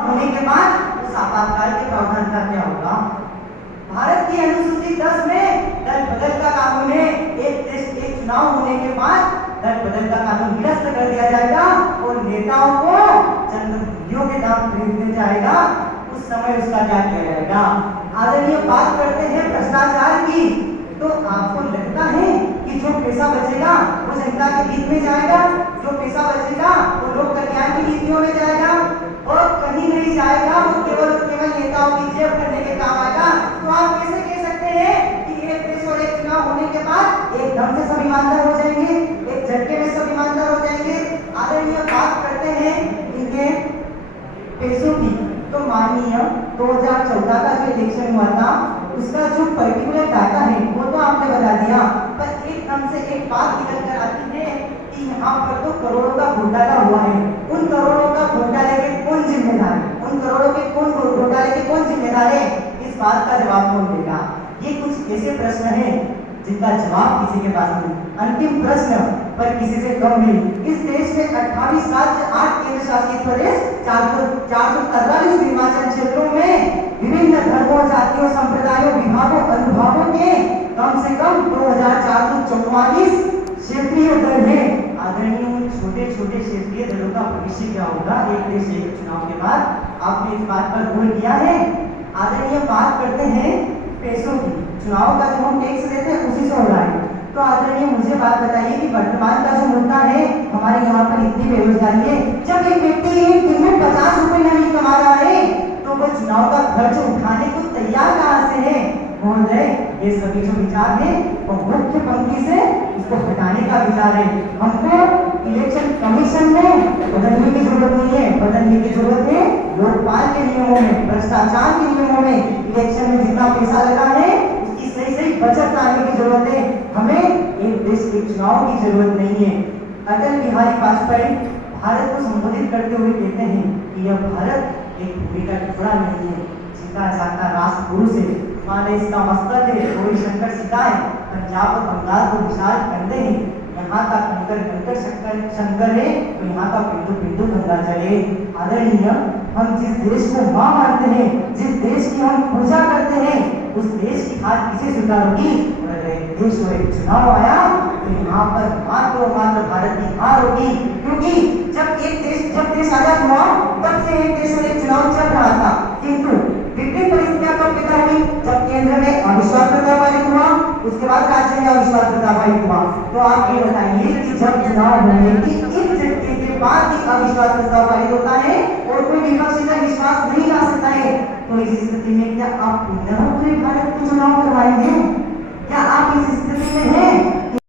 होने के बाद उस आपातकाल के प्रावधान का क्या होगा? भारत की अनुसूची 10 में दल बदल का कानून है। एक देश एक चुनाव होने के बाद दल बदल का कानून निरस्त कर दिया जाएगा और नेताओं को जनप्रतिनिधियों के दाम खरीदने जाएगा। उस समय उसका क्या किया जाएगा? आदरणीय बात करते हैं भ्रष्टाचार की, तो आपको लगता है कि जो पैसा बचेगा वो जनता के हित में जाएगा, जो पैसा बचेगा वो लोक कल्याण की नीतियों में जाएगा और कहीं नहीं जाएगा, वो केवल नेताओं की जेब भरने के काम आएगा। तो आप कैसे कह सकते हैं कि एक देश और एक चुनाव होने के बाद एकदम से सब ईमानदार हो जाएंगे, एक झटके में सब ईमानदार हो जाएंगे? आदरणीय बात करते हैं इनके पैसों की, तो माननीय 2014 का जो इलेक्शन हुआ था उसका जो पर्टिकुलर डाटा है वो तो आपने बता दिया, पर एकदम से एक बात निकल कर आती है कि यहाँ पर तो करोड़ों का घोटाला हुआ है। उन करोड़ों का घोटाले के कौन जिम्मेदार है? उन करोड़ों के कौन घोटाले के कौन जिम्मेदार है? इस बात का जवाब कौन देगा? ये कुछ ऐसे प्रश्न हैं जिनका जवाब किसी के पास नहीं। अंतिम प्रश्न पर किसी से कम नहीं। इस देश में 28 राज्य, 8 केंद्र शासित प्रदेश, 443 निर्वाचन क्षेत्रों में विभिन्न धर्मों, जातियों, संप्रदायों, विभागों, अनुभागों के कम से कम 2444 क्षेत्रीय दल हैं। आदरणीय छोटे छोटे क्षेत्रीय दलों का भविष्य क्या होगा एक देश एक चुनाव के बाद? आपने इस बात पर गौर किया है? आदरणीय बात करते हैं पैसों की। चुनाव का जो हम टैक्स देते हैं उसी से हो रहा है। तो आदरणीय मुझे बात बताइए कि वर्तमान का जो मुद्दा है, हमारे यहाँ पर इतनी बेरोजगारी है, जब एक व्यक्ति एक दिन में 50 रुपए नहीं कमा रहा है तो वो चुनाव का खर्च उठाने को तैयार कहाँ से है? महोदय, ये सभी जो विचार है वो मुख्य पंक्ति से इसको हटाने का विचार है। हमको इलेक्शन कमीशन में बदलने की जरूरत नहीं है, बदलने की जरूरत है लोकपाल के नियमों में, भ्रष्टाचार के नियमों में। इलेक्शन में जितना पैसा लगा है उसकी सही सही बचत लाने की जरूरत है। हमें एक देश के चुनाव की जरूरत नहीं है। अटल बिहारी वाजपेयी भारत को संबोधित करते हुए कहते हैं कि यह भारत एक भूमि का टुकड़ा नहीं है, जीता जाता राष्ट्र पुरुष है। माने इसका मस्तक है कोई शंकर सिताए, पंजाब और बंगाल को विशाल करते हैं। यहाँ का कंकर कंकर शंकर है तो यहाँ का बिंदु बिंदु गंगा जल है। आदरणीय, हम जिस देश को मां मानते हैं, जिस देश की हम पूजा करते हैं, उस देश की हार किसे स्वीकार होगी? देश में एक चुनाव आया तो यहाँ पर मात्र और मात्र भारत की हार होगी। क्योंकि जब देश आजाद हुआ तब से एक देश में एक चुनाव चल रहा था, किंतु विपरीत परिस्थितियां कब पैदा हुई? जब केंद्र में अविश्वास प्रस्ताव पारित हुआ, उसके बाद राज्य में अविश्वास प्रस्ताव पारित हुआ। तो आप ये बताइए कि जब चुनाव होने की इस झटके के बाद ही अविश्वास प्रस्ताव पारित होता है और कोई विपक्षी का विश्वास नहीं ला सकता है, तो इस स्थिति में क्या आप पुनः